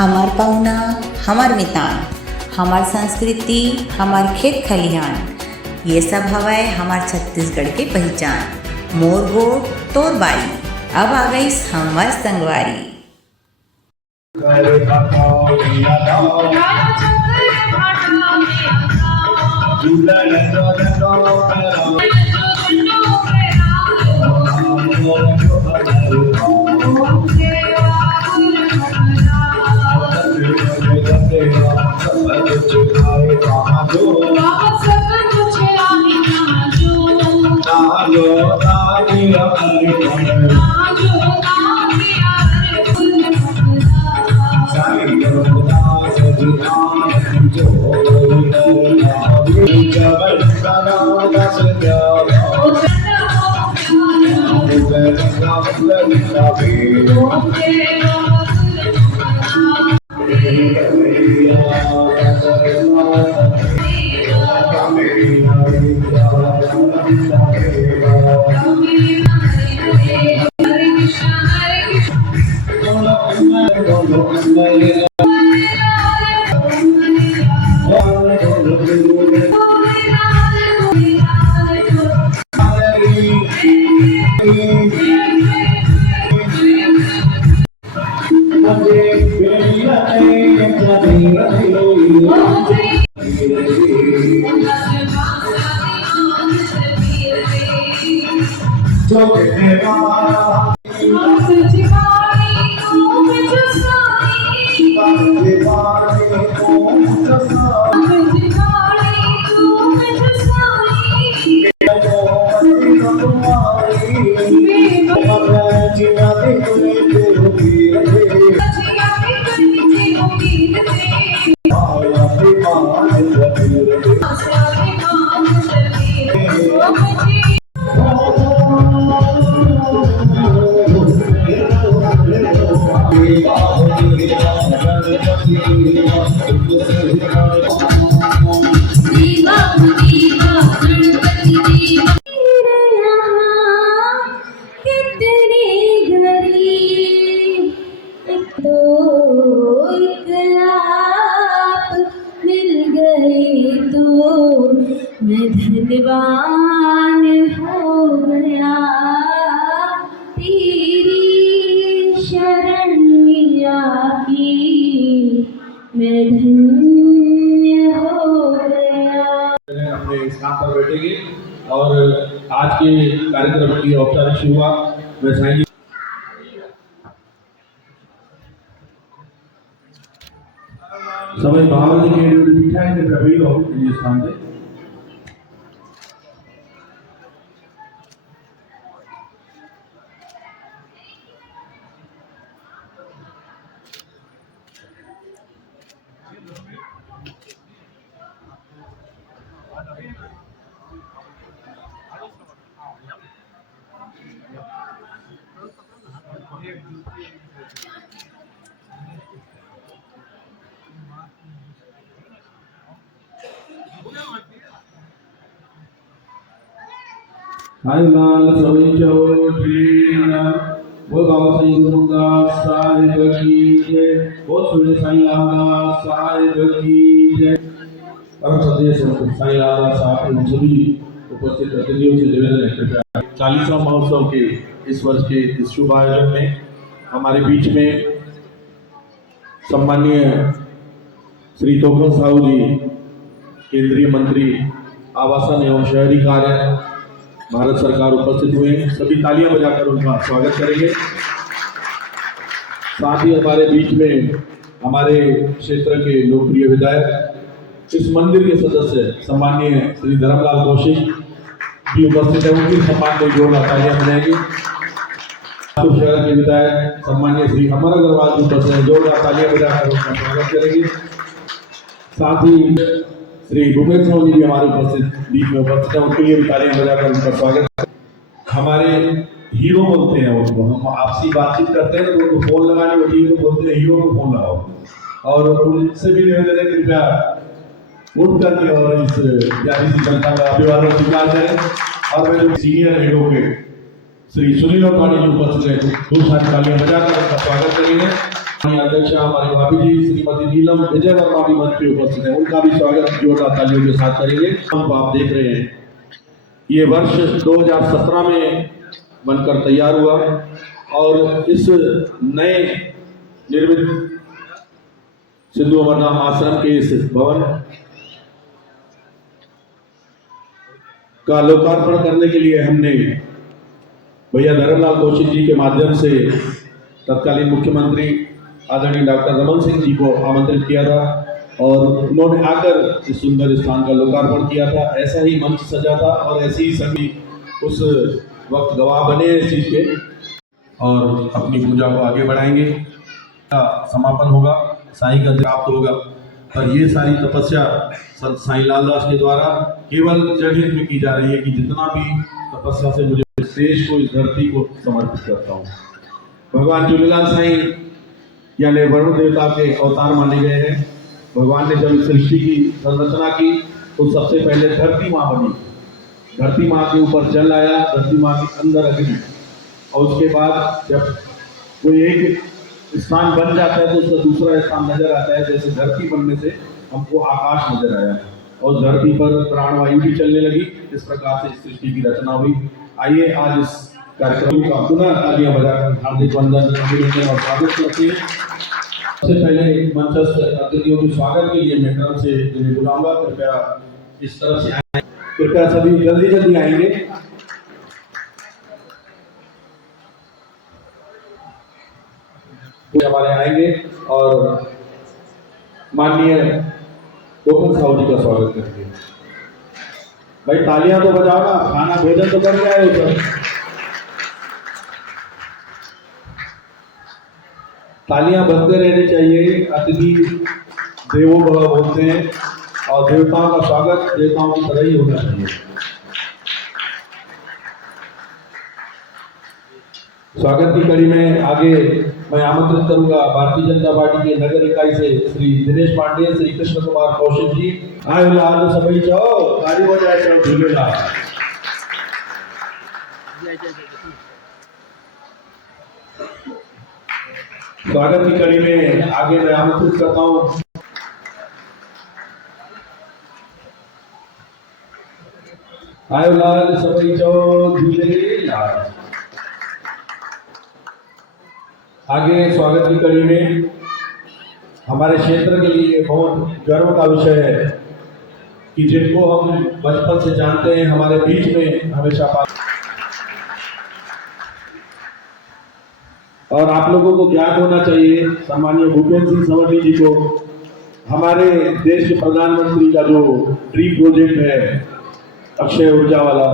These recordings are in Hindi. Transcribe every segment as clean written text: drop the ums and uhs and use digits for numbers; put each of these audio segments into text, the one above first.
हमार पहुना, हमार मितान, हमार संस्कृति, हमार खेत खलिहान, ये सब हवाए हमार छत्तीसगढ़ के पहचान। मोर गोट तोर बारी, अब आ गई हमार संगवारी। धन्यवान हो गया तेरी शरण की, मैं धन्य हो गया। अपने स्थान पर बैठेंगे और आज के कार्यक्रम की औपचारिक शुरुआत वैसाई समय भाव के बिठाए थे प्रभु हो स्थान पे हाय लाल सभी चौधरी वो बाबा साईं गुरुदास साहिब की जय, वो सुने साईं लाला साहिब की जय। और सदेश साईं लाला साहब सभी उपस्थित अतिथियों से निवेदन है कृपया 40वां महोत्सव के इस वर्ष के इस शुभ आयोजन में हमारे बीच में सम्माननीय श्री तोमर साहू जी, केंद्रीय मंत्री आवासन एवं शहरी कार्य भारत सरकार उपस्थित हुए। सभी तालियां बजाकर उनका स्वागत करेंगे। साथ ही हमारे बीच में हमारे क्षेत्र के लोकप्रिय विधायक, इस मंदिर के सदस्य सम्माननीय श्री धर्मलाल कौशिक भी उपस्थित है। उनकी सम्मान में जोरदार तालियां बजाएंगे। शहर के विधायक सम्माननीय श्री अमर अग्रवाल जी उपस्थित हैं, जोरदार तालियां बजाकर उनका स्वागत करेंगे। साथ ही श्री भूपेश साहू जी भी हमारे बीच में उपस्थित है, उनके लिए भी तालियां बजाकर उनका स्वागत। हमारे हीरो बोलते हैं उनको, हम आपसी बातचीत करते हैं तो उनको फोन लगानी होती है तो बोलते हैं हीरो को फोन लगाओ। और उनसे भी निवेदन है कृपया उठ करके और इस प्यारी सी जनता का अभिवादन स्वीकार करें। और मेरे सीनियर एडवोकेट श्री सुनील पानी जी उपस्थित है, दूसरा तालियां बजाकर उनका स्वागत करेंगे। अध्यक्ष हमारी भाभी जी श्रीमती नीलम विजय वर्मा भी मंच पे उपस्थित है, उनका भी स्वागत जोरदार तालियों के साथ करेंगे। हम आप देख रहे हैं ये वर्ष 2017 में बनकर तैयार हुआ और इस नए निर्मित सिंधु अमरनाथ आश्रम के इस भवन का लोकार्पण करने के लिए हमने भैया धर्मलाल कौशिक जी के माध्यम से तत्कालीन मुख्यमंत्री आदरणीय डॉक्टर रमन सिंह जी को आमंत्रित किया था और उन्होंने आकर इस सुंदर स्थान का लोकार्पण किया था। ऐसा ही मंच सजा था और ऐसे ही सभी उस वक्त गवाह बने इस चीज के और अपनी पूजा को आगे बढ़ाएंगे। समापन होगा, साईं का प्राप्त होगा, पर ये सारी तपस्या संत साईं लाल दास के द्वारा केवल जनहित में की जा रही है कि जितना भी तपस्या से मुझे इस देश को, इस धरती को समर्पित करता हूँ। भगवान झूलेलाल साईं यानी वरुण देवता के अवतार माने गए हैं। भगवान ने जब सृष्टि की संरचना की तो सबसे पहले धरती माँ बनी, धरती माँ के ऊपर जल आया, धरती माँ के अंदर अग्नि, और उसके बाद जब कोई एक स्थान बन जाता है तो उसका दूसरा स्थान नजर आता है। जैसे धरती बनने से हमको आकाश नजर आया और धरती पर प्राणवायु भी चलने लगी। इस प्रकार से सृष्टि की रचना हुई। आइए आज इस कार्यक्रम का पुनः तालियां बजाकर हार्दिक वंदन, अभिनंदन और स्वागत करते हैं। सबसे पहले मंचस्थ अतिथियों के स्वागत के लिए मैं क्रम से जिन्हें बुलाऊंगा, कृपया इस तरफ से आए, कृपया सभी जल्दी जल्दी आएंगे। हमारे आएंगे और माननीय गोकुल साहू जी का स्वागत करेंगे। भाई तालियां तो बजाओ ना, खाना भोजन तो कर आए हो सर। तालियां बजते रहनी चाहिए। अतिथि देवो भव बोलते हैं और देवताओं का स्वागत देवताओं की तरह ही होना चाहिए। स्वागत की कड़ी में आगे मैं आमंत्रित करूंगा भारतीय जनता पार्टी के नगर इकाई से श्री दिनेश पांडे, श्री कृष्ण कुमार कौशिक जी। आए लाल सभी जाओ, ताली बजाए चलो झूलेलाल। स्वागत की कड़ी में आगे मैं आमंत्रित करता हूं आयो लाल सभी जाओ झूलेलाल। आगे स्वागत की कड़ी में हमारे क्षेत्र के लिए बहुत गर्व का विषय है कि जिनको हम बचपन से जानते हैं, हमारे बीच में हमेशा और आप लोगों को ज्ञात होना चाहिए सम्मानीय भूपेंद्र सिंह सवर्ण जी को हमारे देश के प्रधानमंत्री का जो ड्रीम प्रोजेक्ट है अक्षय ऊर्जा वाला,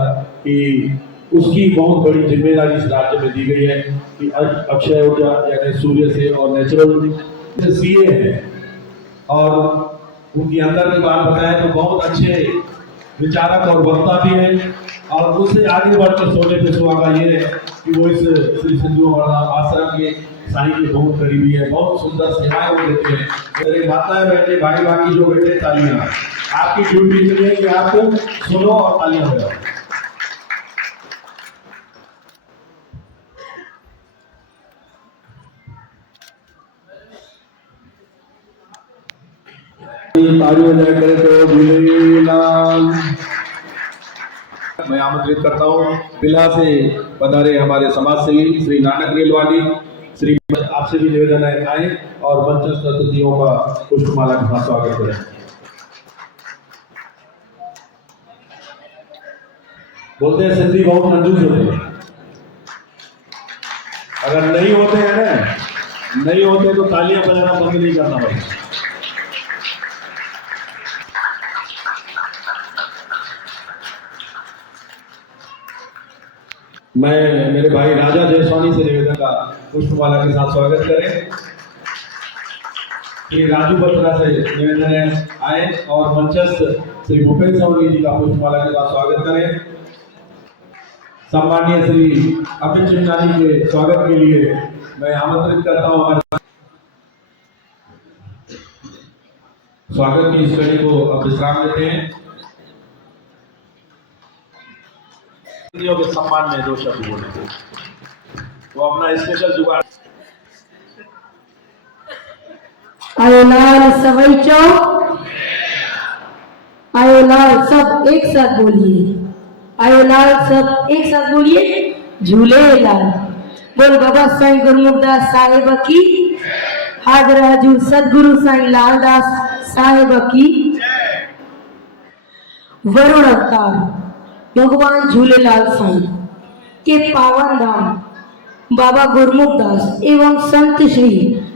कि उसकी बहुत बड़ी जिम्मेदारी इस राज्य में दी गई है कि अक्षय ऊर्जा यानी सूर्य से और नेचुरल सीए है और उनकी अंदर की बात बताएं तो बहुत अच्छे विचारक और वक्ता भी है। और उससे आगे बढ़कर सोने पे सुहागा ये है कि वो इस श्री सिंधु अमरनाथ आश्रम के साईं के बहुत करीबी है, बहुत सुंदर सेवाएं वो देते हैं। मेरे माताएं बैठे, भाई बाकी जो बैठे, तालियां आपकी ड्यूटी के लिए कि आप सुनो और तालियां बजाओ। तालियां बजाया करें तो झूलेलाल। मैं आमंत्रित करता हूँ बिला से पधारे हमारे समाज सेवी श्री नानक रेलवानी। श्री आपसे भी निवेदन है आए और मंचस्थ अतिथियों का पुष्पमाला के साथ स्वागत करें। बोलते हैं सिंधी बहुत कंजूस होते हैं, अगर नहीं होते हैं ना, नहीं होते तो तालियां बजाना बंद नहीं करना पड़ेगा। मैं मेरे भाई राजा जयसवानी से निवेदन का पुष्पमाला के साथ स्वागत करें। श्री राजू बत्रा से निवेदन है आए और मंचस्थ श्री भूपेंद्र सवर्ण जी का पुष्पमाला के साथ स्वागत करें। सम्मानीय श्री अमित चिन्नानी के स्वागत के लिए मैं आमंत्रित करता हूं हमारे स्वागत की इस कड़ी को अब विश्राम लेते हैं। के सम्मान में 2 शब्द बोले, वो अपना स्पेशल जुगाड़ आयो लाल सवई चौक, आयो लाल सब एक साथ बोलिए, आयो लाल सब एक साथ बोलिए, झूले लाल। बोल बाबा साईं गुरमुखदास साहिब की, हाजर हजूर सदगुरु साईं लालदास साहिब की। वरुण अवतार भगवान झूलेलाल साईं के पावन धाम बाबा गुरमुखदास एवं संत श्री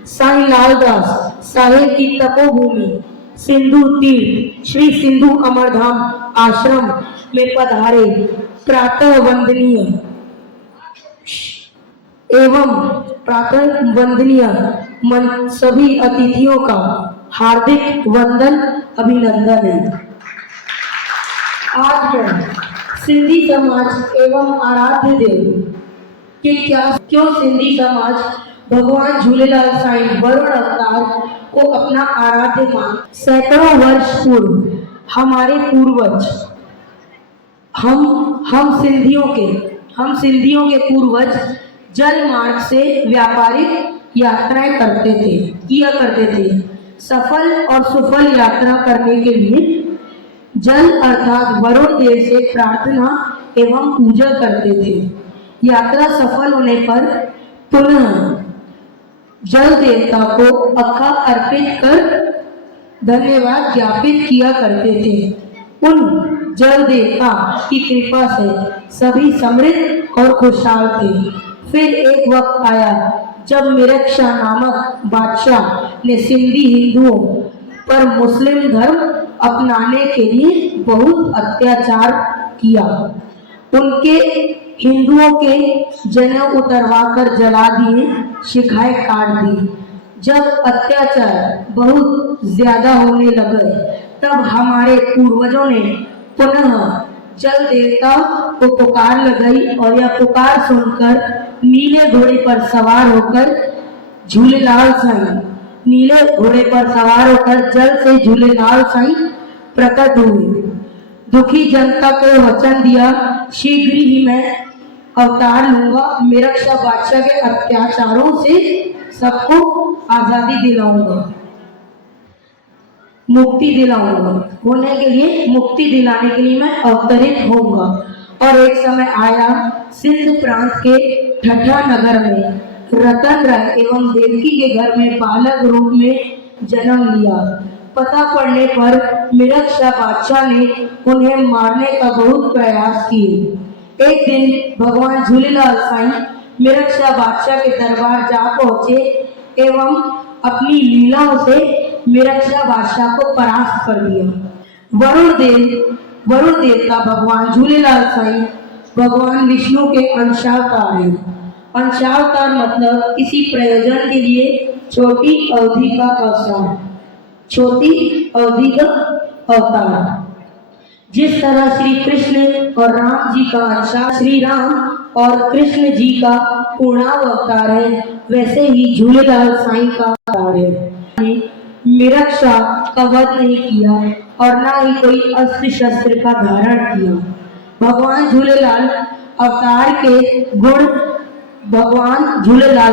साईं लालदास साहेब की तपोभूमि सिंधु तीर्थ श्री सिंधु अमरधाम आश्रम में पधारे प्रातः वंदनीय एवं प्रातः वंदनीय सभी अतिथियों का हार्दिक वंदन अभिनंदन है। आज मैं सिंधी समाज एवं आराध्य देव कि क्यों सिंधी समाज भगवान झूलेलाल साईं वरुण अवतार को अपना आराध्य मान। सैकड़ों वर्ष पूर्व हमारे पूर्वज हम सिंधियों के पूर्वज जल मार्ग से व्यापारिक यात्राएं किया करते थे। सफल और सुफल यात्रा करने के लिए जल अर्थात वरुण देव से प्रार्थना एवं पूजा करते थे। यात्रा सफल होने पर पुनः जल देवता को अक्खा अर्पित कर धन्यवाद ज्ञापित किया करते थे। उन जल देवता की कृपा से सभी समृद्ध और खुशहाल थे। फिर एक वक्त आया जब मिरक्षा नामक बादशाह ने सिंधी हिंदुओं पर मुस्लिम धर्म अपनाने के लिए बहुत अत्याचार किया। उनके हिंदुओं के जनेऊ उतरवा कर जला दिए, शिखाएं काट दी। जब अत्याचार बहुत ज्यादा होने लगे तब हमारे पूर्वजों ने पुनः जल देवता को पुकार लगाई और यह पुकार सुनकर नीले घोड़े पर सवार होकर झूलेलाल जल से झूलेलाल साईं प्रकट हुए। दुखी जनता को वचन दिया, शीघ्र ही मैं अवतार लूंगा, मिरक्षा बादशाह के अत्याचारों से सबको आजादी दिलाऊंगा, मुक्ति दिलाने के लिए मैं अवतरित होऊंगा। और एक समय आया, सिंध प्रांत के ठठा नगर में रतन राय एवं देवकी के घर में बालक रूप में जन्म लिया। पता पड़ने पर मिरक्षा बादशाह ने उन्हें मारने का बहुत प्रयास किए। एक दिन भगवान झूलेलाल साईं मिरक्षा बादशाह के दरबार जा पहुंचे एवं अपनी लीलाओं से मिरक्षा बादशाह को परास्त कर दिया। वरुण देवता भगवान झूलेलाल साईं भगवान विष्णु के अंशावतार हैं। अंशावतार मतलब किसी प्रयोजन के लिए छोटी अवधि का अवतार। जिस तरह श्री कृष्ण और राम जी का अंश श्री राम और कृष्ण जी का पूर्णावतार है, वैसे ही झूलेलाल साईं का अवतार है। मिरक्षा का वध नहीं किया और ना ही कोई अस्त्र शस्त्र का धारण किया। भगवान झूलेलाल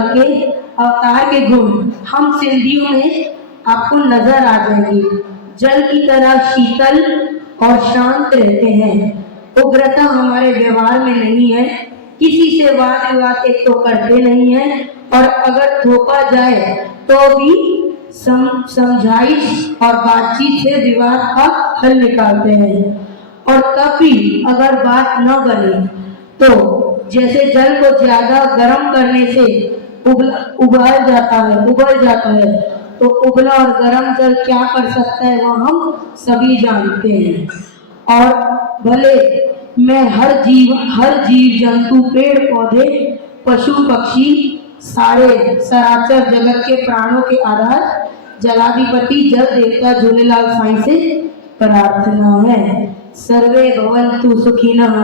के अवतार के गुण हम सिंधियों में आपको नजर आ जाएंगे। जल की तरह शीतल और शांत रहते हैं। उग्रता हमारे व्यवहार में नहीं है। किसी से वाद विवाद एक तो करते नहीं है और अगर थोपा जाए तो भी समझाइश और बातचीत से विवाद का हल निकालते हैं। और तब भी अगर बात न बने तो जैसे जल को ज्यादा गर्म करने से उबल जाता है, तो उबला और गर्म जल क्या कर सकता है वह हम सभी जानते हैं। और भले मैं हर जीव जंतु पेड़ पौधे पशु पक्षी सारे सराचर जगत के प्राणों के आधार जलाधिपति जल देवता झूलेलाल साईं से प्रार्थना है। सर्वे भवन्तु सुखिनः,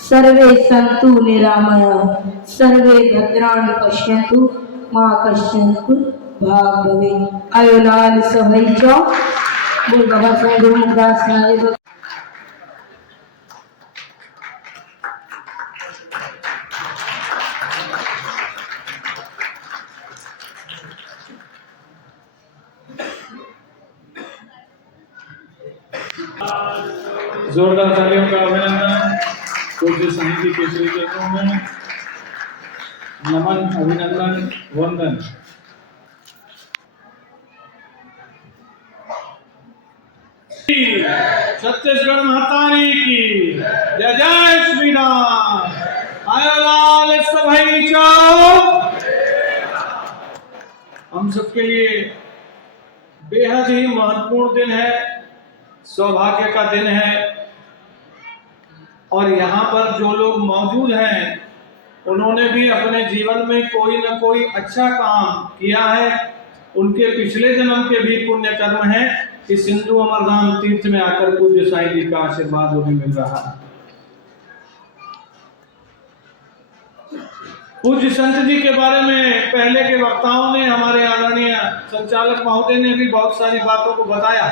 सर्वे सन्तु निरामयाः, सर्वे भद्राणि पश्यन्तु मा कश्चित् भाग् भवेत्। आयो लाल सभई चौक, बोल बाबा साईं गुरमुखदास साहिब। जोरदार तालियों का अभिनंदन। पूज्य साहित्य के श्री चरणों में नमन, अभिनंदन, वंदन। छत्तीसगढ़ महतारी की जय जय श्री राम। आयो लाल सभाई चौक। हम सबके लिए बेहद ही महत्वपूर्ण दिन है, सौभाग्य का दिन है। और यहाँ पर जो लोग मौजूद हैं उन्होंने भी अपने जीवन में कोई न कोई अच्छा काम किया है। उनके पिछले जन्म के भी पुण्य कर्म है कि सिंधु अमरधाम तीर्थ में आकर पूज्य साईं जी का आशीर्वाद उन्हें मिल रहा है। पूज्य संत जी के बारे में पहले के वक्ताओं ने, हमारे आदरणीय संचालक महोदय ने भी बहुत सारी बातों को बताया,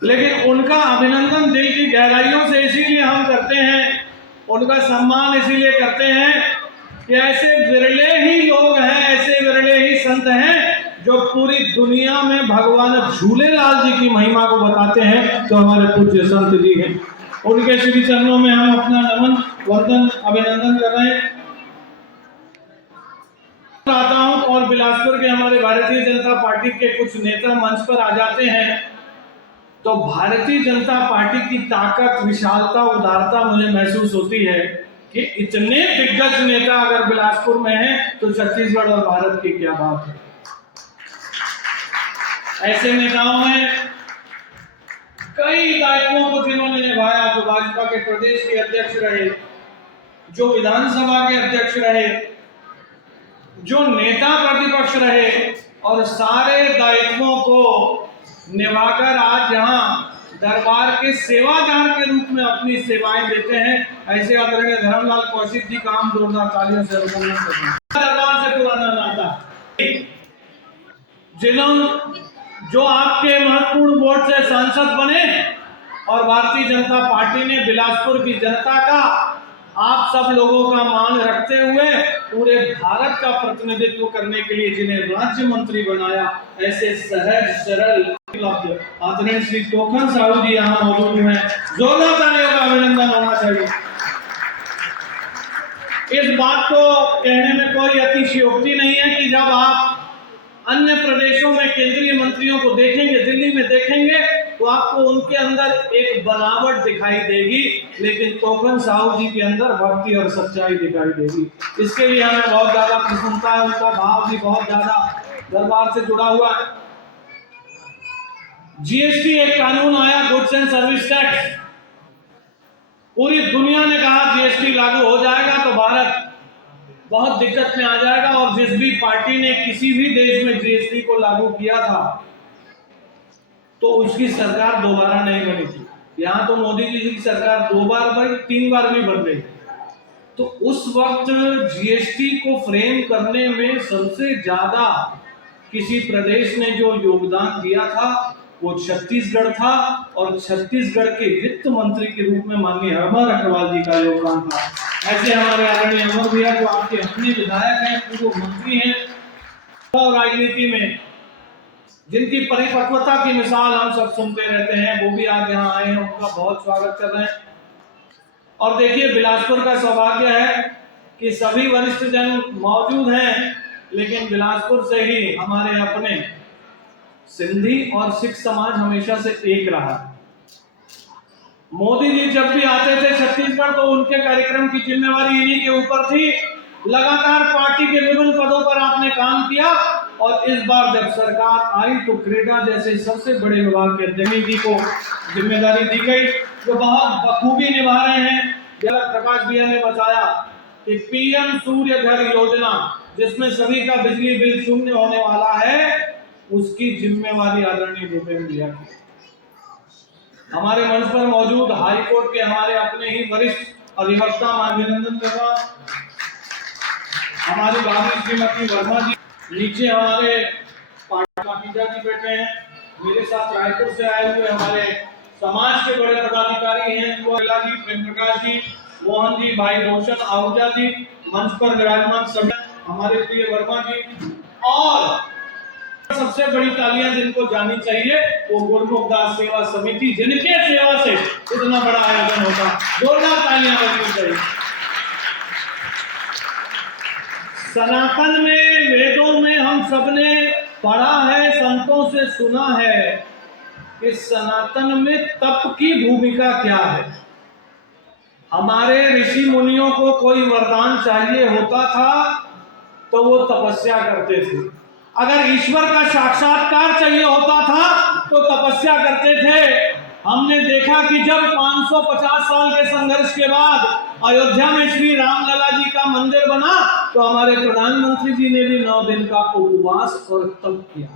लेकिन उनका अभिनंदन दिल की गहराइयों से इसीलिए हम करते हैं, उनका सम्मान इसीलिए करते हैं कि ऐसे विरले ही लोग हैं, ऐसे विरले ही संत हैं जो पूरी दुनिया में भगवान झूलेलाल जी की महिमा को बताते हैं, तो हमारे पूज्य संत जी हैं। उनके श्री चरणों में हम अपना नमन, वंदन, अभिनंदन कर रहे हैं। आता हूं और बिलासपुर के हमारे भारतीय जनता पार्टी के कुछ नेता मंच पर आ जाते हैं तो भारतीय जनता पार्टी की ताकत, विशालता, उदारता मुझे महसूस होती है कि इतने दिग्गज नेता अगर बिलासपुर में हैं तो छत्तीसगढ़ और भारत की क्या बात है। ऐसे नेताओं में कई दायित्वों को जिन्होंने निभाया, जो भाजपा के प्रदेश के अध्यक्ष रहे, जो विधानसभा के अध्यक्ष रहे, जो नेता प्रतिपक्ष रहे, और सारे दायित्वों को निभाकर आज यहाँ दरबार के सेवादार के रूप में अपनी सेवाएं देते हैं। ऐसे आदरणीय धर्मलाल कौशिक जी का हम जोरदार तालियों से अभिनंदन करते हैं। दरबार से पुराना नाता, जिन्होंने जो आपके महत्वपूर्ण वोट से सांसद बने और भारतीय जनता पार्टी ने बिलासपुर की जनता का, आप सब लोगों का मान रखते हुए पूरे भारत का प्रतिनिधित्व करने के लिए जिन्हें राज्य मंत्री बनाया, ऐसे सहज सरल आदरणीय श्री तोखन साहू जी यहाँ मौजूद हैं। जोरदार तालियों का अभिनंदन होना चाहिए। इस बात को कहने में कोई अतिशयोक्ति नहीं है कि जब आप अन्य प्रदेशों में केंद्रीय मंत्रियों को देखेंगे, दिल्ली में देखेंगे, तो आपको उनके अंदर एक बनावट दिखाई देगी, लेकिन तोखन साहू जी के अंदर भक्ति और सच्चाई दिखाई देगी। इसके लिए हमें बहुत ज्यादा प्रसन्नता है, उनका भाव भी बहुत ज्यादा दरबार से जुड़ा हुआ है। जीएसटी एक कानून आया, गुड्स एंड सर्विस टैक्स। पूरी दुनिया ने कहा जीएसटी लागू हो जाएगा तो भारत बहुत दिक्कत में आ जाएगा, और जिस भी पार्टी ने किसी भी देश में जीएसटी को लागू किया था तो उसकी सरकार दोबारा नहीं बनी थी। यहाँ तो मोदी जी की सरकार 2 बार बनी, 3 बार भी बन गई। तो उस वक्त जीएसटी को फ्रेम करने में सबसे ज्यादा किसी प्रदेश ने जो योगदान दिया था वो छत्तीसगढ़ था, और छत्तीसगढ़ के वित्त मंत्री के रूप में माननीय अमर अग्रवाल जी का योगदान था। ऐसे हमारे आदरणीय अमर भैया जो आपके अपने विधायक हैं, पूर्व मंत्री हैं, और राजनीति में जिनकी परिपक्वता की मिसाल हम सब सुनते रहते हैं, वो भी आज यहाँ आए हैं, उनका बहुत स्वागत कर रहे हैं। और देखिए, बिलासपुर का सौभाग्य है कि सभी वरिष्ठ जन मौजूद हैं, लेकिन बिलासपुर से ही हमारे अपने सिंधी और सिख समाज हमेशा से एक रहा। मोदी जी जब भी आते थे छत्तीसगढ़ तो उनके कार्यक्रम की जिम्मेवारी इन्हीं के ऊपर थी। लगातार पार्टी के विभिन्न पदों पर आपने काम किया, और इस बार जब सरकार आई तो क्रेडा जैसे सबसे बड़े विभाग के अध्यक्ष जी को जिम्मेदारी दी गई, जो बहुत बखूबी निभा रहे हैं। जब प्रकाश भैया ने बताया कि पीएम सूर्य घर योजना, जिसमें सभी का बिजली बिल शून्य होने वाला है, उसकी जिम्मेवारी आदरणीय भूपेंद्र भैया की। हमारे मंच पर मौजूद हाई कोर्ट के हमारे अपने ही वरिष्ठ अधिवक्ता, मैं अभिनंदन कर रहा हूं, हमारी भाभी श्रीमती वर्मा जी, नीचे हमारे पाटीजा जी बैठे हैं, मेरे साथ रायपुर से आए हुए हमारे समाज के बड़े पदाधिकारी हैं, जी, प्रेम प्रकाश जी, मोहन जी, भाई रोशन आहूजा जी, मंच पर विराजमान सभी हमारे प्रिय वर्मा जी, और सबसे बड़ी तालियां जिनको जानी चाहिए वो गुरुमुख दास सेवा समिति, जिनके सेवा से इतना बड़ा आयोजन होता। जोरदार तालियां बजनी चाहिए। सनातन में, वेदों में हम सबने पढ़ा है, संतों से सुना है कि सनातन में तप की भूमिका क्या है। हमारे ऋषि मुनियों को कोई वरदान चाहिए होता था तो वो तपस्या करते थे। अगर ईश्वर का साक्षात्कार चाहिए होता था तो तपस्या करते थे। हमने देखा कि जब 550 साल के संघर्ष के बाद अयोध्या में श्री रामलला जी का मंदिर बना तो हमारे प्रधानमंत्री जी ने भी 9 दिन का उपवास और तप किया।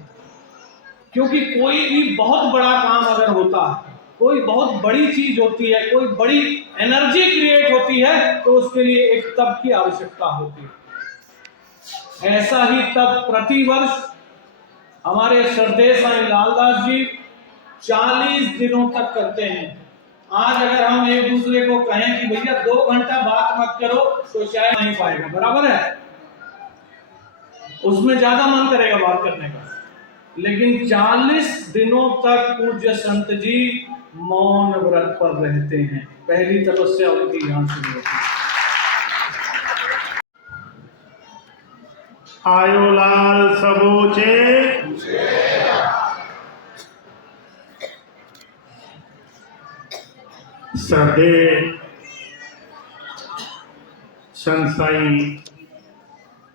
क्योंकि कोई भी बहुत बड़ा काम अगर होता है, कोई बहुत बड़ी चीज होती है, कोई बड़ी एनर्जी क्रिएट होती है तो उसके लिए एक तप की आवश्यकता होती है। ऐसा ही तप प्रतिवर्ष हमारे श्रद्धेय साईं लालदास जी 40 दिनों तक करते हैं। आज अगर हम एक दूसरे को कहें कि भैया 2 घंटा बात मत करो तो शायद नहीं पाएगा, बराबर है, उसमें ज्यादा मन करेगा बात करने का। लेकिन 40 दिनों तक पूज्य संत जी मौन व्रत पर रहते हैं। पहली तपस्या उनकी यहां शुरू होती है। आयो लाल सबूचे श्रद्धेय संत साईं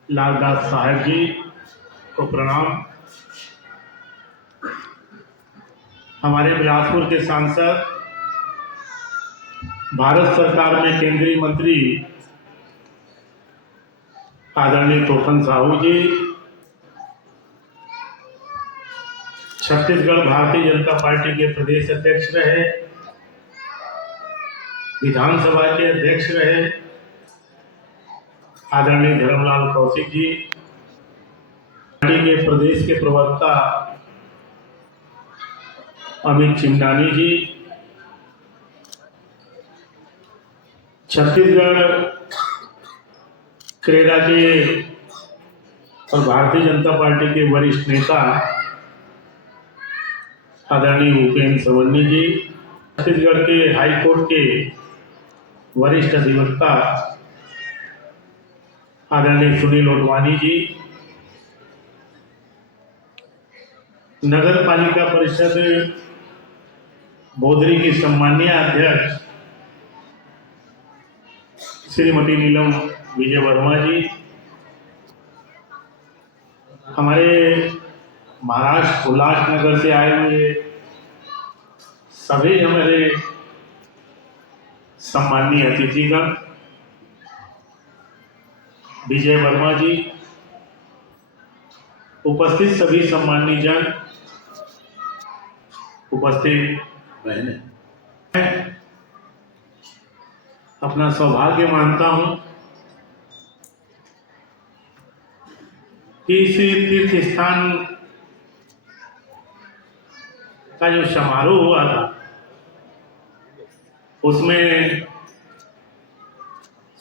लालदास साहब जी को प्रणाम। हमारे बिलासपुर के सांसद, भारत सरकार में केंद्रीय मंत्री आदरणीय तोफन साहू जी, छत्तीसगढ़ भारतीय जनता पार्टी के प्रदेश अध्यक्ष रहे, विधानसभा के अध्यक्ष रहे आदरणीय धर्मलाल कौशिक जी, पार्टी के प्रदेश के प्रवक्ता अमित चिमनानी जी, छत्तीसगढ़ क्रेडा के और भारतीय जनता पार्टी के वरिष्ठ नेता आदरणीय उपेंद्र सवन्नी जी, छत्तीसगढ़ के हाई कोर्ट के वरिष्ठ अधिवक्ता आदरणीय सुनील ओटवानी जी, नगर पालिका परिषद बोधरी की सम्मानीय अध्यक्ष श्रीमती नीलम विजय वर्मा जी, हमारे महाराष्ट्र उल्लासनगर से आए हुए सभी हमारे सम्मानीय अतिथिगण, विजय वर्मा जी, उपस्थित सभी सम्मानीय जन, उपस्थित बहनें, मैं अपना सौभाग्य मानता हूं कि इस तीर्थ स्थान का जो समारोह हुआ था उसमें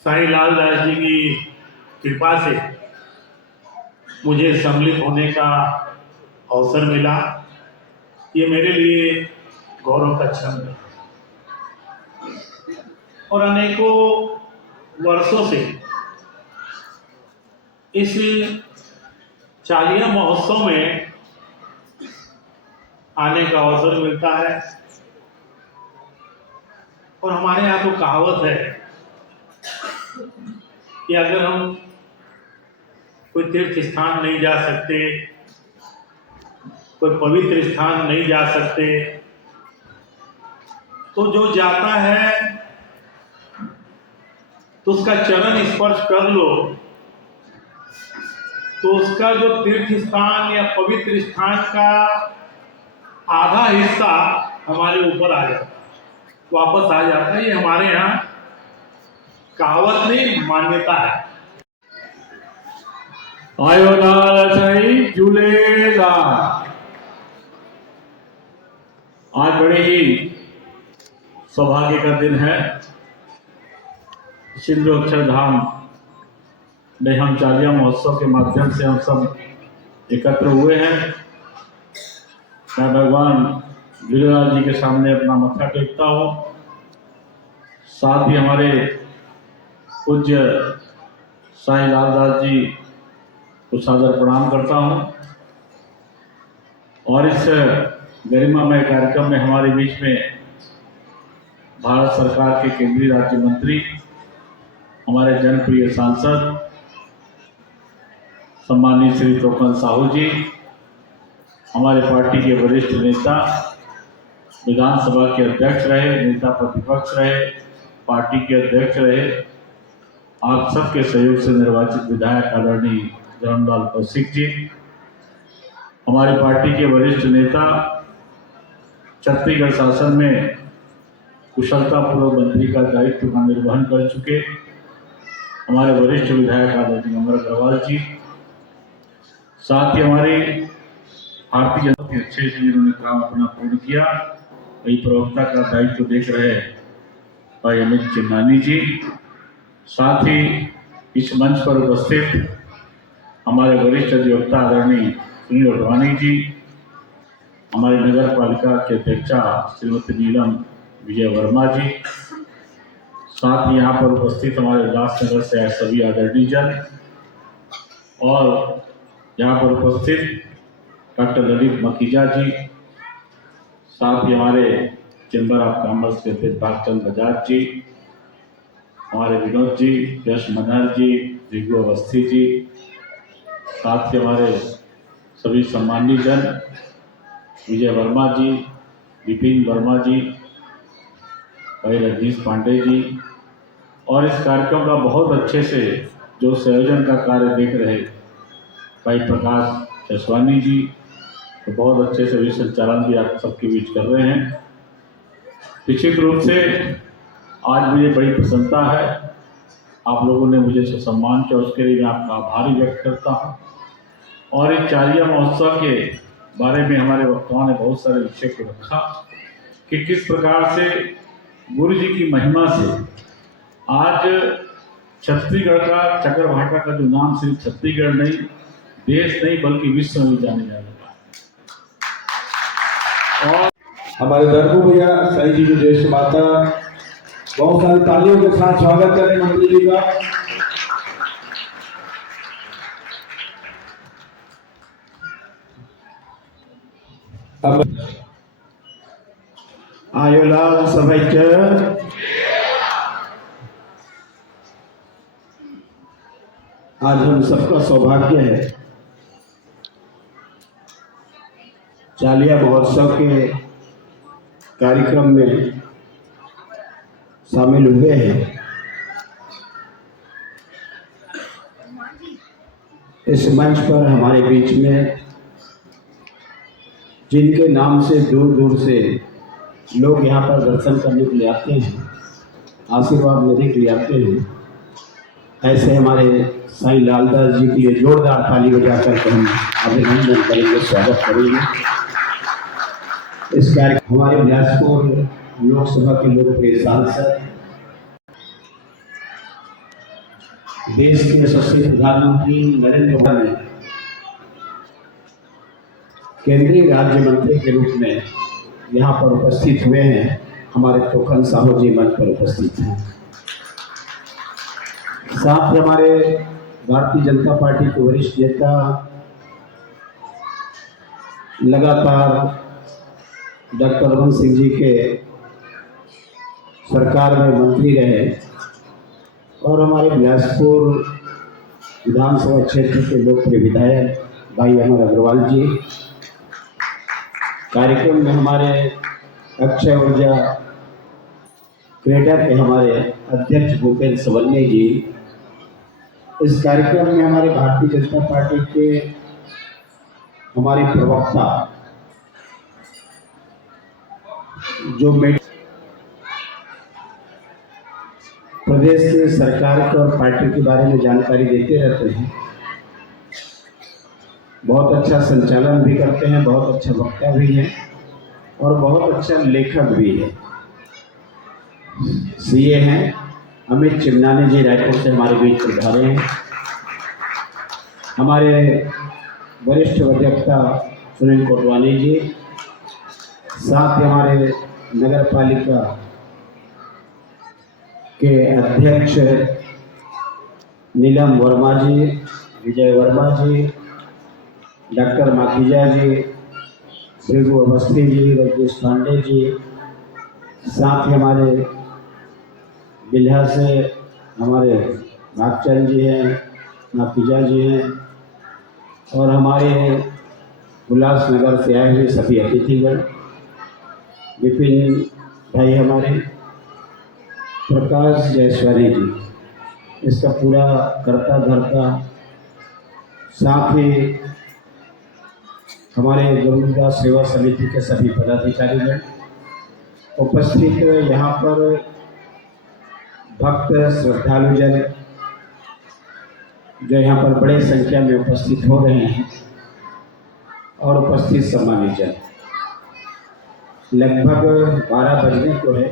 साईं लालदास जी की कृपा से मुझे सम्मिलित होने का अवसर मिला। ये मेरे लिए गौरव का क्षण है और अनेकों वर्षों से इस चालिया महोत्सव में आने का अवसर मिलता है। और हमारे यहाँ तो कहावत है कि अगर हम कोई तीर्थ स्थान नहीं जा सकते, कोई पवित्र स्थान नहीं जा सकते, तो जो जाता है तो उसका चरण स्पर्श कर लो तो उसका जो तीर्थ स्थान या पवित्र स्थान का आधा हिस्सा हमारे ऊपर आ जाता है, वापस आ जाता है। ये हमारे यहाँ कहावत नहीं, मान्यता है। आयो लाल साईं झूलेलाल। आज बड़े ही सौभाग्य का दिन है। सिंधु अक्षरधाम में हम चालिया महोत्सव के माध्यम से हम सब एकत्र हुए हैं मैं भगवान गिरिराज जी के सामने अपना मत्था टेकता हूँ। साथ ही हमारे पूज्य साईं लालदास जी को सादर प्रणाम करता हूँ और इस गरिमामय कार्यक्रम में हमारे बीच में भारत सरकार के केंद्रीय राज्य मंत्री, हमारे जनप्रिय सांसद सम्मानित श्री तोकन साहू जी, हमारे पार्टी के वरिष्ठ नेता, विधानसभा के अध्यक्ष रहे, नेता प्रतिपक्ष रहे, पार्टी के अध्यक्ष रहे, आप सबके सहयोग से निर्वाचित विधायक आदरणीय धर्मलाल कौशिक जी, हमारी पार्टी के वरिष्ठ नेता, छत्तीसगढ़ शासन में कुशलतापूर्वक मंत्री का दायित्व का निर्वहन कर चुके हमारे वरिष्ठ विधायक आदरणीय अमर अग्रवाल जी, साथ ही हमारे भारतीय जनता के अच्छे से जिन्होंने काम अपना पूर्ण किया, वही प्रवक्ता का दायित्व देख रहे भाई अमित चिन्नानी जी, साथ ही इस मंच पर उपस्थित हमारे वरिष्ठ अधिवक्ता आदरणीय सुनील अडवाणी जी, हमारी नगर पालिका के अध्यक्षा श्रीमती नीलम विजय वर्मा जी, साथ ही यहाँ पर उपस्थित हमारे उल्लासनगर से आए सभी आदरणीय जन और यहाँ पर उपस्थित डॉक्टर ललित मकीजा जी, साथ ही हमारे चैम्बर ऑफ कॉमर्स के अध्यक्ष भागचंद बजाज जी, हमारे विनोद जी, यश मनहर जी, रिगु अवस्थी जी, साथ ही हमारे सभी सम्मानित जन विजय वर्मा जी, विपिन वर्मा जी, भाई रजनीश पांडे जी और इस कार्यक्रम का बहुत अच्छे से जो संयोजन का कार्य देख रहे भाई प्रकाश जसवानी जी, तो बहुत अच्छे से भी संचालन भी आप सबके बीच कर रहे हैं। निश्चित रूप से आज मुझे बड़ी प्रसन्नता है, आप लोगों ने मुझे सम्मान किया, उसके लिए मैं आपका आभारी व्यक्त करता हूँ। और इस चालिया महोत्सव के बारे में हमारे वक्ताओं ने बहुत सारे विषय को रखा कि किस प्रकार से गुरु जी की महिमा से आज छत्तीसगढ़ का चकरभाटा का जो नाम सिर्फ छत्तीसगढ़ नहीं, देश नहीं बल्कि विश्व में जाने जा रहा है। और हमारे धर्मू भैया साईं जी की ज्येष्ठ माता, बहुत सारी तालियों के साथ स्वागत करें मंत्री जी का। आयोलाल सभेचं आज हम सबका सौभाग्य है चालिया महोत्सव के कार्यक्रम में शामिल हुए हैं। इस मंच पर हमारे बीच में जिनके नाम से दूर दूर से लोग यहाँ पर दर्शन करने के लिए आते हैं, आशीर्वाद लेने के लिए आते हैं, ऐसे हमारे साईं लालदास जी के लिए जोरदार ताली बजाकर हम अभिनंदन करेंगे, स्वागत करेंगे। इस कार्यक्रम हमारे बिलासपुर लोकसभा के लोकप्रिय सांसद, देश के यशस्वी प्रधानमंत्री नरेंद्र मोदी केंद्रीय राज्य मंत्री के रूप में यहाँ पर उपस्थित हुए हैं। हमारे तोकन साहू जी मंच पर उपस्थित हैं। साथ ही हमारे भारतीय जनता पार्टी के वरिष्ठ नेता, लगातार डॉक्टर रमन सिंह जी के सरकार में मंत्री रहे और हमारे बिलासपुर विधानसभा क्षेत्र के लोकप्रिय विधायक भाई अमर अग्रवाल जी, कार्यक्रम में हमारे अक्षय ऊर्जा क्रेडा के हमारे अध्यक्ष भूपेंद्र सवन्ने जी, इस कार्यक्रम में हमारे भारतीय जनता पार्टी के हमारे प्रवक्ता जो प्रदेश के सरकार के और पार्टी के बारे में जानकारी देते रहते हैं, बहुत अच्छा संचालन भी करते हैं, बहुत अच्छा वक्ता भी हैं और बहुत अच्छा लेखक भी है। सीए हैं अमित चिन्नानी जी, रायपुर से हमारे बीच पधारे हैं। हमारे वरिष्ठ अधिवक्ता सुनील कोटवानी जी, साथ ही हमारे नगर पालिका के अध्यक्ष नीलम वर्मा जी, विजय वर्मा जी, डॉक्टर माखीजा जी, भृगु अवस्थी जी, रजनीश पांडे जी, साथ ही हमारे बिल्हा से हमारे भागचंद जी हैं, माखीजा जी हैं, और हमारे उल्लासनगर से आए हुए सभी अतिथिगण, विपिन भाई हमारे, प्रकाश जयसवारी जी, इसका पूरा करता धरता, साथ ही हमारे गुरुदास सेवा समिति के सभी पदाधिकारीगण उपस्थित, यहाँ पर भक्त श्रद्धालुजन जो यहाँ पर बड़े संख्या में उपस्थित हो रहे हैं, और उपस्थित सम्मानित जन, लगभग 12 बजने को है,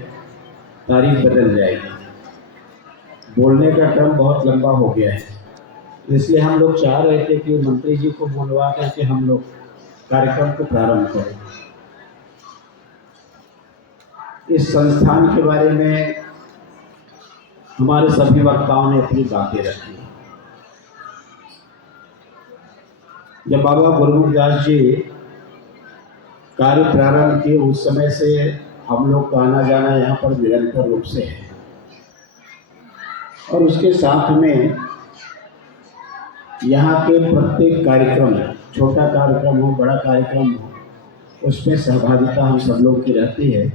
तारीख बदल जाएगी। बोलने का क्रम बहुत लंबा हो गया है, इसलिए हम लोग चाह रहे थे कि मंत्री जी को बुलवा करके हम लोग कार्यक्रम को प्रारंभ करें। इस संस्थान के बारे में हमारे सभी वक्ताओं ने अपनी बातें रखी। जब बाबा गुरुदास जी कार्य प्रारंभ किए, उस समय से हम लोग का आना जाना यहाँ पर निरंतर रूप से है, और उसके साथ में यहाँ के प्रत्येक कार्यक्रम, छोटा कार्यक्रम हो बड़ा कार्यक्रम हो, उसमें सहभागिता हम सब लोग की रहती है।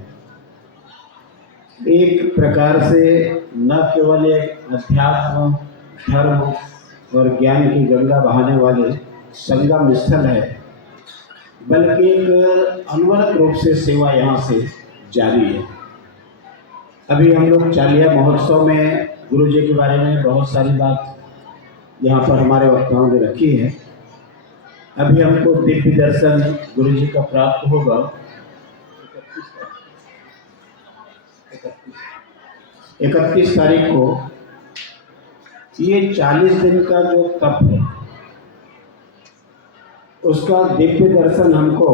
एक प्रकार से न केवल एक अध्यात्म, धर्म और ज्ञान की गंगा बहाने वाले संगम स्थल है, बल्कि एक अनवरत रूप से सेवा यहाँ से जारी है। अभी हम लोग चालिया महोत्सव में गुरु जी के बारे में बहुत सारी बात यहाँ पर हमारे वक्ताओं ने रखी है। अभी हमको दिव्य दर्शन गुरु जी का प्राप्त होगा 31 तारीख को। ये 40 दिन का जो तप है, उसका दिव्य दर्शन हमको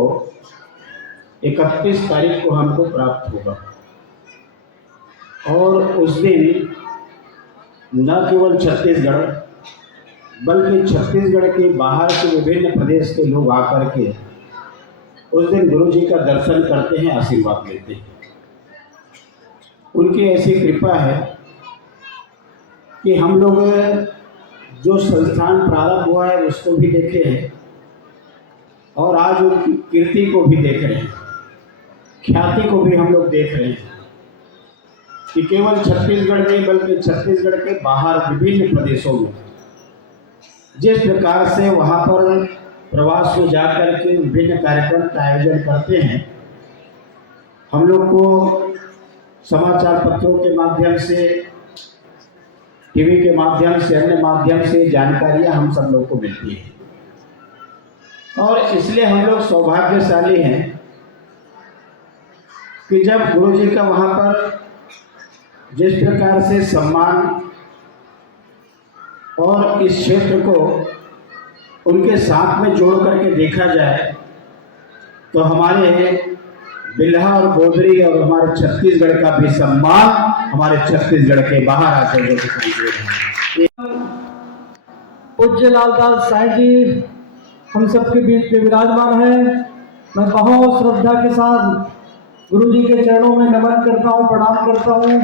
31 तारीख को हमको प्राप्त होगा, और उस दिन न केवल छत्तीसगढ़ बल्कि छत्तीसगढ़ के बाहर के विभिन्न प्रदेश के लोग आकर के उस दिन गुरु जी का दर्शन करते हैं, आशीर्वाद लेते हैं। उनकी ऐसी कृपा है कि हम लोग जो संस्थान प्रारंभ हुआ है उसको भी देखे हैं, और आज उनकी कीर्ति को भी देख रहे हैं, ख्याति को भी हम लोग देख रहे हैं कि केवल छत्तीसगढ़ में बल्कि छत्तीसगढ़ के बाहर विभिन्न प्रदेशों में जिस प्रकार से वहाँ पर प्रवास में जाकर के विभिन्न कार्यक्रम का आयोजन करते हैं, हम लोग को समाचार पत्रों के माध्यम से, टीवी के माध्यम से, अन्य माध्यम से जानकारियाँ हम सब लोग को मिलती हैं, और इसलिए हम लोग सौभाग्यशाली हैं कि जब गुरु जी का वहाँ पर जिस प्रकार से सम्मान और इस क्षेत्र को उनके साथ में जोड़ करके देखा जाए, तो हमारे बिल्हा और गोदरी और हमारे छत्तीसगढ़ का भी सम्मान हमारे छत्तीसगढ़ के बाहर आकर जो दिखाई दे रहे हैं। पूज्य लालदास साईं जी हम सबके बीच में विराजमान है। मैं बहुत श्रद्धा के साथ गुरु जी के चरणों में नमन करता हूँ, प्रणाम करता हूँ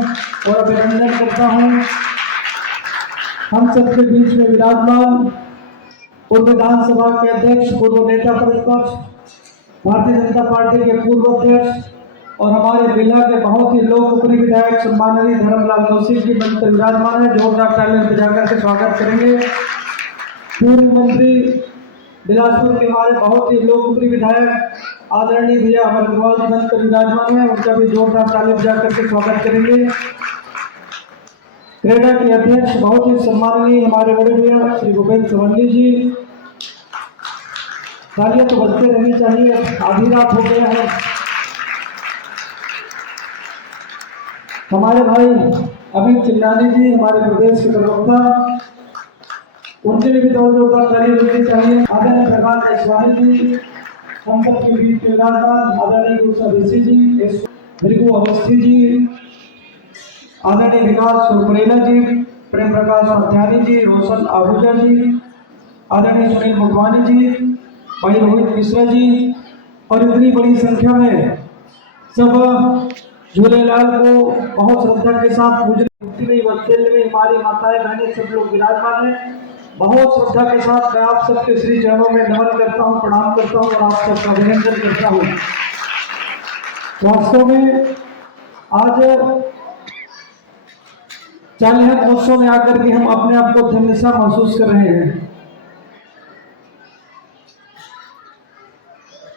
और अभिनंदन करता हूँ। हम सबके बीच में विराजमान पूर्व विधानसभा के अध्यक्ष, पूर्व नेता प्रतिपक्ष, भारतीय जनता पार्टी के पूर्व अध्यक्ष और हमारे जिला के बहुत ही लोकप्रिय विधायक सम्माननीय धर्मलाल कौशिक जी मंच पर विराजमान है। जोरदार तालियां बजाकर के स्वागत करेंगे। पूर्व मंत्री बिलासपुर के हमारे बहुत ही लोकप्रिय विधायक आदरणीय भैया अमर अग्रवाल जी मंच पर विराजमान है, उनका भी जोरदार ताली बजाकर के स्वागत करेंगे। क्रेडा के अध्यक्ष बहुत ही सम्माननीय हमारे बड़े भैया श्री भूपेंद्र सवन्नी जी, तालियां तो बजते रहनी चाहिए, आधी रात हो गया है। हमारे भाई अमित चिल्लानी जी हमारे प्रदेश के प्रवक्ता, उनके लिए भी जोरदार ताली बजनी चाहिए। आदरणीय प्रकाश जयसवारी जी हम सबके बीच विराजमान आदरणीय गुरु साहब ऋषि जी, भृगु अवस्थी जी, आदरणीय विकास सुरपरेला जी, प्रेम प्रकाश अध्यानी जी, रोशन आहूजा जी, आदरणीय सुनील मुखवानी जी, भाई रोहित मिश्रा जी, और इतनी बड़ी संख्या में सब झूलेलाल को बहुत श्रद्धा के साथ पूजने में वत्सल में हमारी माताएं बहनें सब लोग विराजमान हैं। बहुत श्रद्धा के साथ मैं आप सबके श्री चरणों में नमन करता हूँ, प्रणाम करता हूँ और आप सबका अभिनंदन करता हूँ। वास्तव में आज चालीहा महोत्सव में आकर के हम अपने आप को धन्य सा महसूस कर रहे हैं।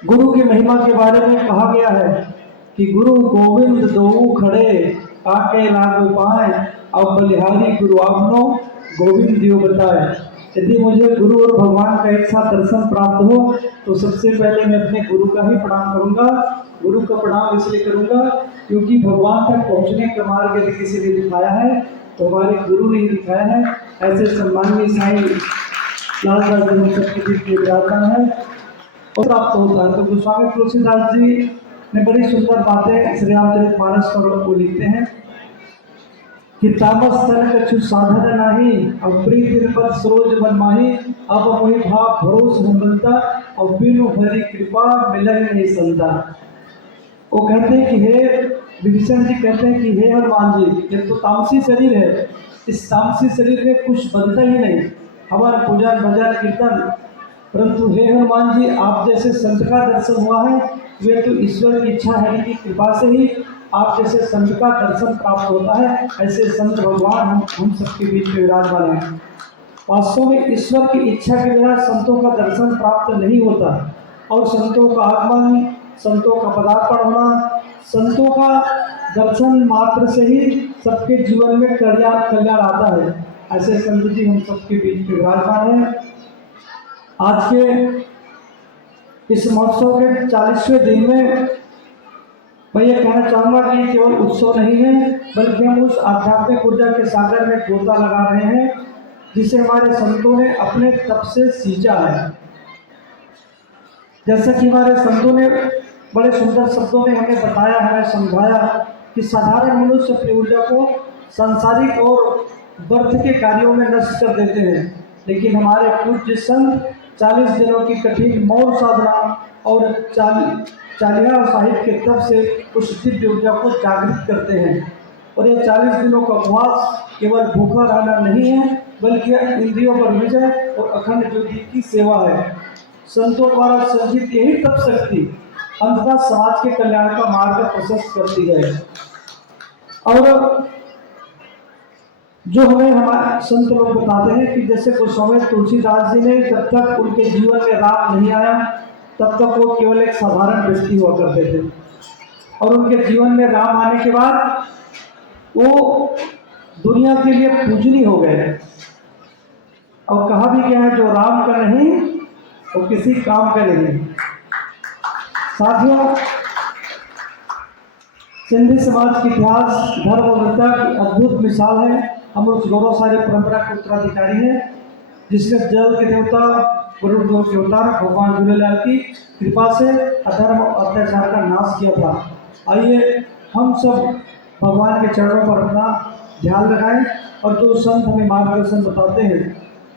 गुरु की महिमा के बारे में कहा गया है कि गुरु गोविंद दोऊ खड़े काके लागू पाए, अब बलिहारी गुरु आपनो गोविंद दियो बताए। यदि मुझे गुरु और भगवान का एक साथ दर्शन प्राप्त हो तो सबसे पहले मैं अपने गुरु का ही प्रणाम करूंगा। गुरु का प्रणाम इसलिए करूंगा क्योंकि भगवान तक पहुंचने का मार्ग यदि किसी ने दिखाया है तो हमारे गुरु ने दिखाया है। ऐसे सम्माननीय साईं लालदास जी हम सबके बीच में विराजमान है और प्राप्त होता है। तो गोस्वामी तुलसीदास जी ने बड़ी सुंदर बातें श्री रामचरितमानस पर वो लिखते हैं कि तामस तन कछु साधन नाही, अब प्रीति पद सरोज मन माही, अब मोहि भाव भरोस हमलता, और बिनु हरि कृपा मिलन नहीं संता। वो कहते हैं कि हे विभीषण जी कहते हैं कि हे हनुमान जी, ये तो तामसी शरीर है, इस तामसी शरीर में कुछ बनता ही नहीं, हमारा पूजा भजन कीर्तन, परंतु हे हनुमान जी आप जैसे संत का दर्शन हुआ है वे तो ईश्वर की इच्छा हरि की कृपा से ही आप जैसे संत का दर्शन प्राप्त होता है। ऐसे संत भगवान हम सबके बीच में विराजमान हैं। वास्तव में ईश्वर की इच्छा के बिना संतों का दर्शन प्राप्त नहीं होता और संतों का आगमन, संतों का पदार्पण होना, संतों का दर्शन मात्र से ही सबके जीवन में कल्याण आता है। ऐसे संत जी हम सबके बीच में विराजमान हैं। आज के इस महोत्सव के 40वें दिन में मैं ये कहना चाहूँगा कि केवल उत्सव नहीं है बल्कि हम उस आध्यात्मिक ऊर्जा के सागर में गोता लगा रहे हैं जिसे हमारे संतों ने अपने तप से सींचा है। जैसा कि हमारे संतों ने बड़े सुंदर शब्दों में हमें बताया, हमें समझाया कि साधारण मनुष्य अपनी ऊर्जा को सांसारिक और व्यर्थ के कार्यों में नष्ट कर देते हैं, लेकिन हमारे पूज्य संत 40 दिनों की कठिन मौन साधना और चालीहा साहिब के तप से उस दिव्य ऊर्जा को जागृत करते हैं। और ये 40 दिनों का उपवास केवल भूखा रहना नहीं है बल्कि इंद्रियों पर विजय और अखंड ज्योति की सेवा है। संतों द्वारा संचित यही तप शक्ति अंततः समाज के कल्याण का मार्ग प्रशस्त करती है। और जो हमें हमारे संत लोग बताते हैं कि जैसे गोस्वामी तुलसीदास जी ने जब तक उनके जीवन में राम नहीं आया तब तक वो केवल एक साधारण व्यक्ति हुआ करते थे और उनके जीवन में राम आने के बाद वो दुनिया के लिए पूजनीय हो गए। और कहा भी गया है जो राम का नहीं वो किसी काम का नहीं। साथियों, सिंधी समाज के इतिहास धर्म और विद्या की अद्भुत मिसाल है। हम उस गौरवशाली परंपरा के उत्तराधिकारी हैं जिसने जल के देवता गुरु के अवतार भगवान झूलेलाल की कृपा से अधर्म और अत्याचार का नाश किया था। आइए हम सब भगवान के चरणों पर अपना ध्यान लगाएं और जो संत हमें मार्गदर्शन बताते हैं,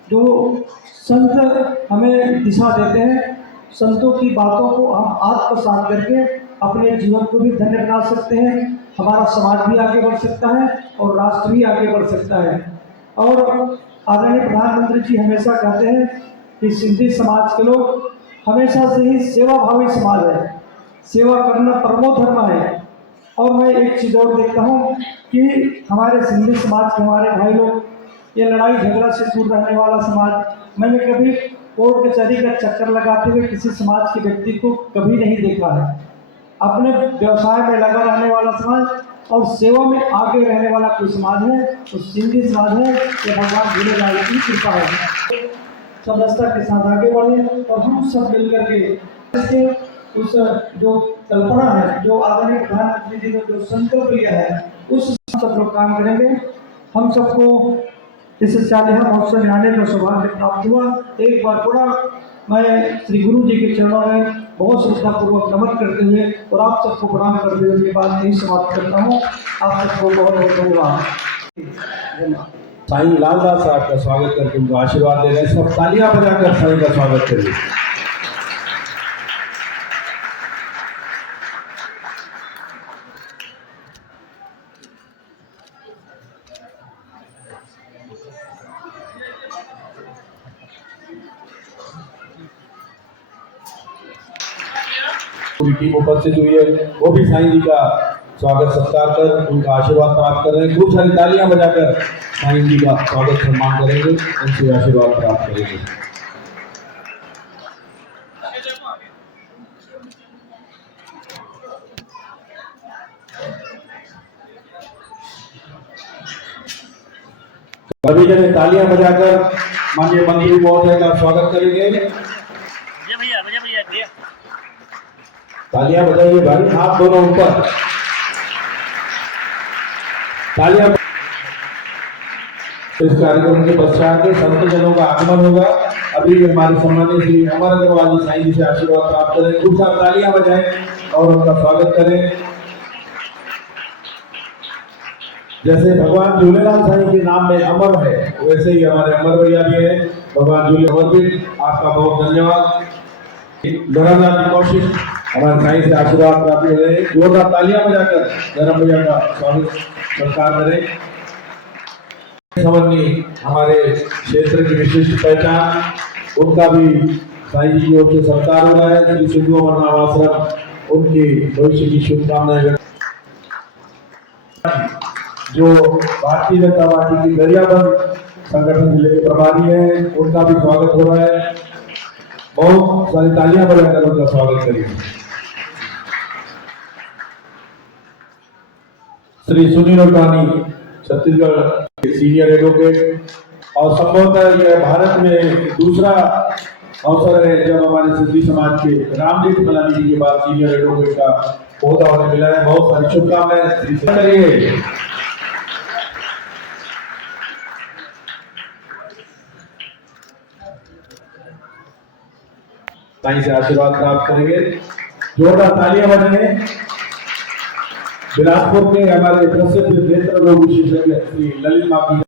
जो संत हमें दिशा देते हैं, संतों की बातों को हम आत्मसात करके अपने जीवन को भी धन्य बना सकते हैं। हमारा समाज भी आगे बढ़ सकता है और राष्ट्र भी आगे बढ़ सकता है। और आदरणीय प्रधानमंत्री जी हमेशा कहते हैं कि सिंधी समाज के लोग हमेशा से ही सेवा भावी समाज है, सेवा करना परमो धर्म है। और मैं एक चीज़ और देखता हूँ कि हमारे सिंधी समाज के हमारे भाई लोग ये लड़ाई झगड़ा से दूर रहने वाला समाज, मैंने कभी कोर्ट कचहरी का चक्कर लगाते हुए किसी समाज के व्यक्ति को कभी नहीं देखा है। अपने व्यवसाय में लगा रहने वाला समाज और सेवा में आगे रहने वाला कोई समाज है तो सिंधी समाज है। ये भगवान झूलेलाल की कृपा है। समझता के साथ आगे बढ़े और हम सब मिलकर के उस जो कल्पना है, जो आदरणीय प्रधानमंत्री जी ने जो संकल्प लिया है, उस सब लोग काम करेंगे। हम सबको इस चालीहा महोत्सव में आने का सौभाग्य प्राप्त हुआ। एक बार पूरा मैं श्री गुरु जी के चरणों में बहुत श्रद्धापूर्वक नमन करते हुए और आप सबको प्रणाम करते हुए अपनी बात नहीं समाप्त करता हूँ। आप सबको बहुत बहुत धन्यवाद। साईं लालदास साहब का स्वागत करके उनको आशीर्वाद दे रहे हैं। सब तालियां बजाकर साईं का स्वागत करिए। पूरी टीम उपस्थित हुई है, वो भी साईं जी का स्वागत सत्कार कर उनका आशीर्वाद प्राप्त कर रहे हैं। खूब सारी तालियां बजाकर साईं जी का स्वागत सम्मान करेंगे, उनसे आशीर्वाद प्राप्त करेंगे। सभी जने तालियां बजाकर माननीय मंत्री महोदय का स्वागत करेंगे। तालियां बजाइए भाई, हाथ दोनों ऊपर, तालियां। इस कार्यक्रम के पश्चात संत जनों का आगमन होगा। अभी हमारे सम्मानित श्री अमर अग्रवाल जी साईं जी से आशीर्वाद प्राप्त करें। खूब सारी तालियां बजाएं और उनका स्वागत करें। जैसे भगवान झूलेलाल साईं के नाम में अमर है, वैसे ही हमारे अमर भैया भी है। भगवान झूले अमर भी, आपका बहुत धन्यवाद। धर्मलाल जी कौशिक हमारे साईं से आशीर्वाद प्राप्त करें। जोरदार तालियां बजाकर धर्म भैया का स्वागत सत्कार करें। सवरनी हमारे क्षेत्र की विशिष्ट पहचान, उनका भी साईं जी की ओर से सत्कार हो रहा है। श्री सिद्धू अमरनाथ आश्रम उनकी भविष्य की शुभकामनाएं। जो भारतीय जनता पार्टी की गरियाबंद संगठन जिले के प्रभारी हैं, उनका भी स्वागत हो रहा है। बहुत सारी तालियां बजाकर उनका स्वागत करिए। श्री सुनील ओटानी छत्तीसगढ़ सीनियर एडवोकेट, और संभवतः यह भारत में दूसरा अवसर है जब हमारे सिंधी समाज के रामजीत मलानी जी के बाद सीनियर एडवोकेट का पौधा उन्हें मिला है। बहुत सारी शुभकामनाएं करिए। साईं से आशीर्वाद प्राप्त करेंगे। जोरदार तालियां बजाएं। बिलासपुर के हमारे प्रसिद्ध नेत्र रोग विशेषज्ञ श्री ललित माफी